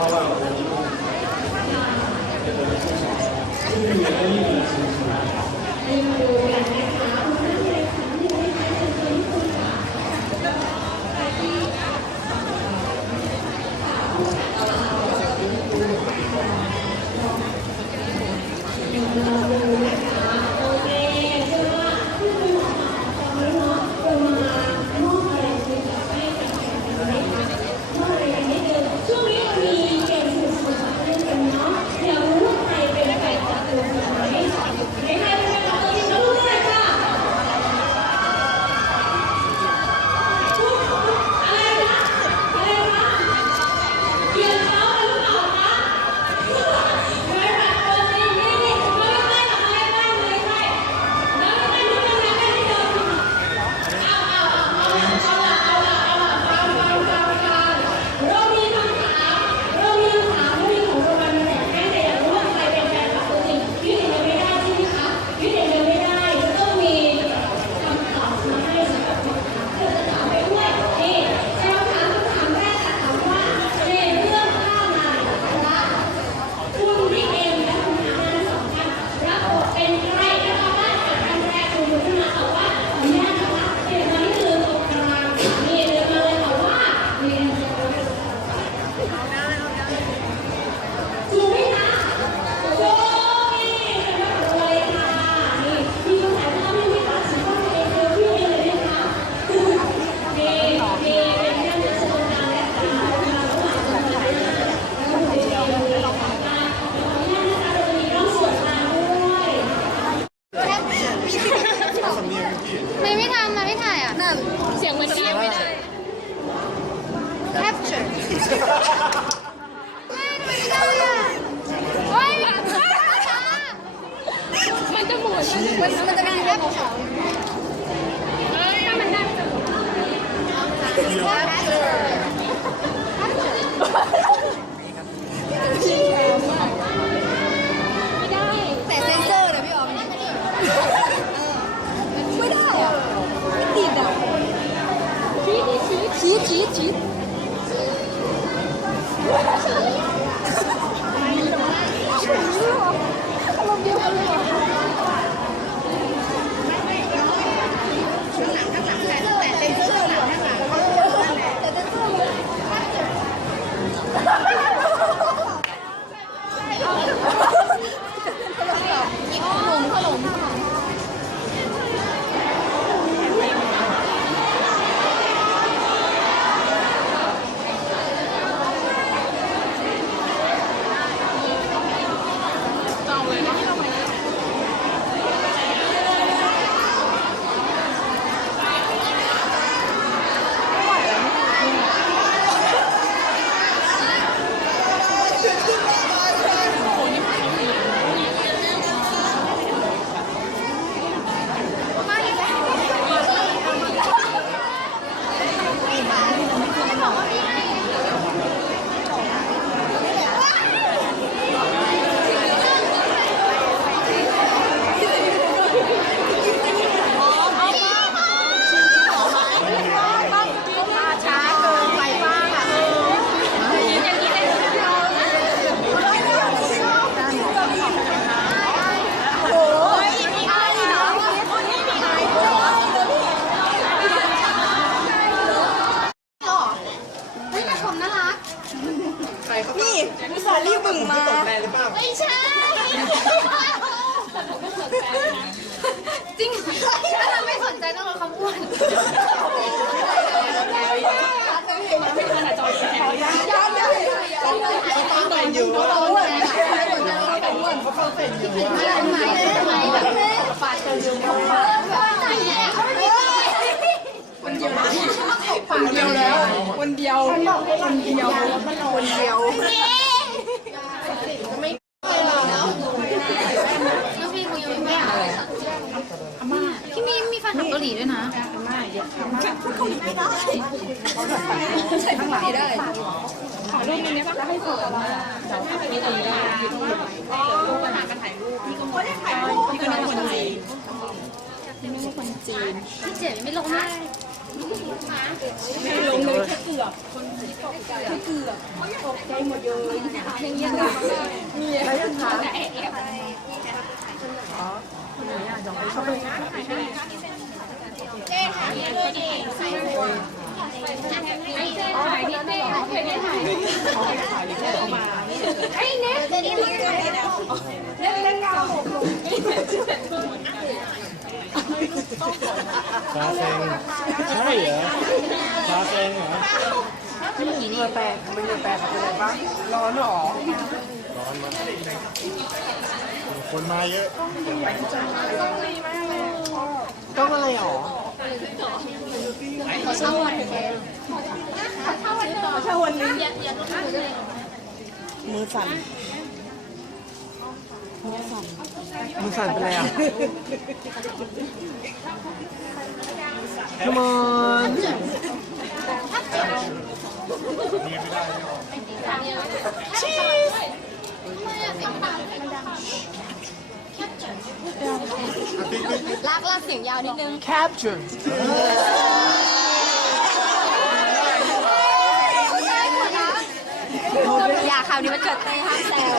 Thank you. ไม่ไม่ทำมาไม่ถ่ายอะ นั่นเสียงเหมือนเสีไม่ได้ capture ไม่ไม่ได้อะโอ้ยมันจะหมุนมันจะเป็ capture ถ้ามันได้มันจะหมุน เยอะเขาอ้วนเขาอ้นเขาเข้าเส้นเยอะทำไมทไมแบบปาดเติมเยอะมาคนเดียวคนเดียวแล้วคนเดียวคนเดียวคนเดียว ใส่ข้างหลังได้ขอรูปนึงได้ปะจะให้สวยมากถ้าเปนี่ตัวนี้ได้รูปกันถ่ายรูปพี่ก็ไม่ไถ่ายรูปพี่ก็เป็นคนจีนไม่ใช่คนจีนพี่เจ๋ไม่ลงได้ไม่ลงเลยแค่เกือบคนที่ตกใจเกือบตกใจหมดเลยอย่างเงี้ยมีอะไรยังคะอ๋อคนไหนอะเดี๋ไปชอบ ซาเซงใช่เหรอซาเซงเหรอเหงื่อแตกมันเหงื่อแตกเป็นไรบ้างร้อนหรอร้อนมากคนมาเยอะต้องอะไรหรอ ขอเช่าวันแค่ขอเช่าวันขอเช่าวันนึงอย่าอย่าลดเลยมือสั่นมือสั่นเป็นไรอะ Come on ลากลากเสียงยาวนิดนึง Capture อย่าคราวนี้มันเกิดเต้ห้ามแซว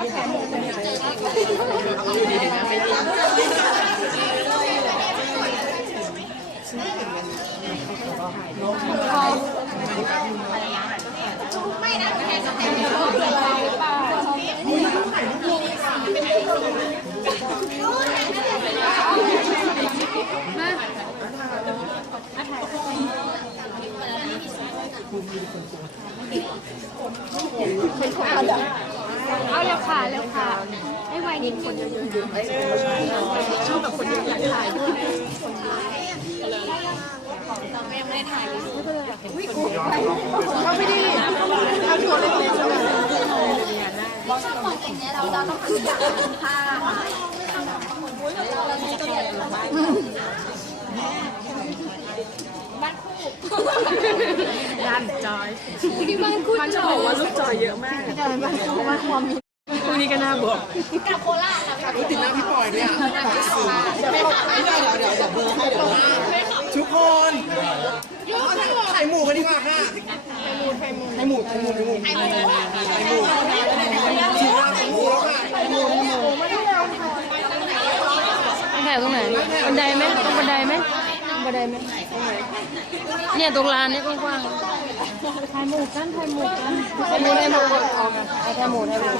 ที่มาที่ เอาเร็วค่ะเร็วค่ะให้ไวนิดคนเยอะๆเข้าไปดิเข้าชัวร์เล็กๆแล้วกันชอบของอย่างเนี้ยเราเราต้องทำอย่างผ้าด้าน จอยที่บ้านคุณมันจะบอกว่าลูกจอยเยอะมากแต่มันเขาว่าความมีพวกนี้ก็น่าบวกกับโคราชค่ะติดหน้าพี่ปอยเนี่ยเดี๋ยวเดี๋ยวเดี๋ยวเดี๋ยวเบอร์ให้เดี๋ยวทุกคนไข่หมูกันดีกว่าค่ะไข่หมูไข่หมูไข่หมูไข่หมูไข่หมูไข่หมูทีหน้าไข่หมูแล้วค่ะไข่หมูไข่หมูถ่ายตรงไหนบันไดไหมตรงบันไดไหมตรงบันไดไหมเนี่ยตรงลานเนี่ยกว้างๆ ถ่ายหมูกันถ่ายหมูกันถ่ายหมูถ่ายหมูเอาถ่ายหมูถ่ายหมู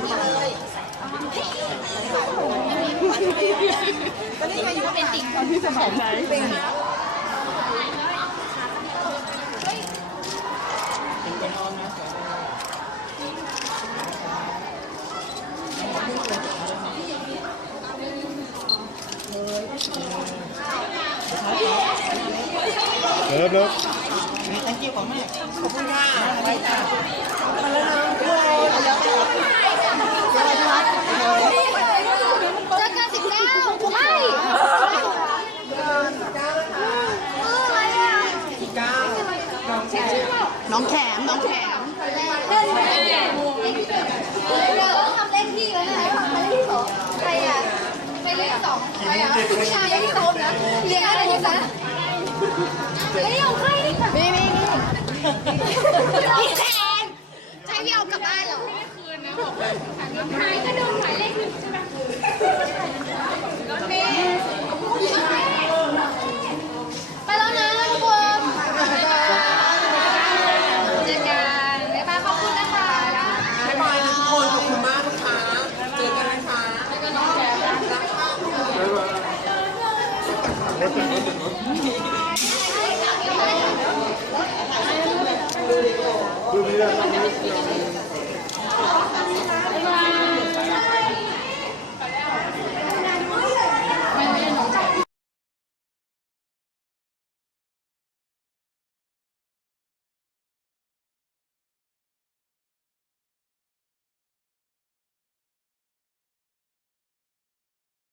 เลิฟเลิฟ เจอกันสิบเก้าไม่เอออะไรอะน้องแขมน้องแขมเล่นเลขเดี๋ยวต้องทำเลขที่ไว้นะทำเลขที่สองใครอะใครเลขสองใครอะผู้ชายเลขที่สองนะเรียนอะไรที่สามเฮ้ยเอาใครนี่ค่ะมีมีมี พี่แทนใช่พี่เอากลับบ้านเหรอคืนนะบอกหายก็โดนหมายเลขหนึ่งใช่ไหม 2000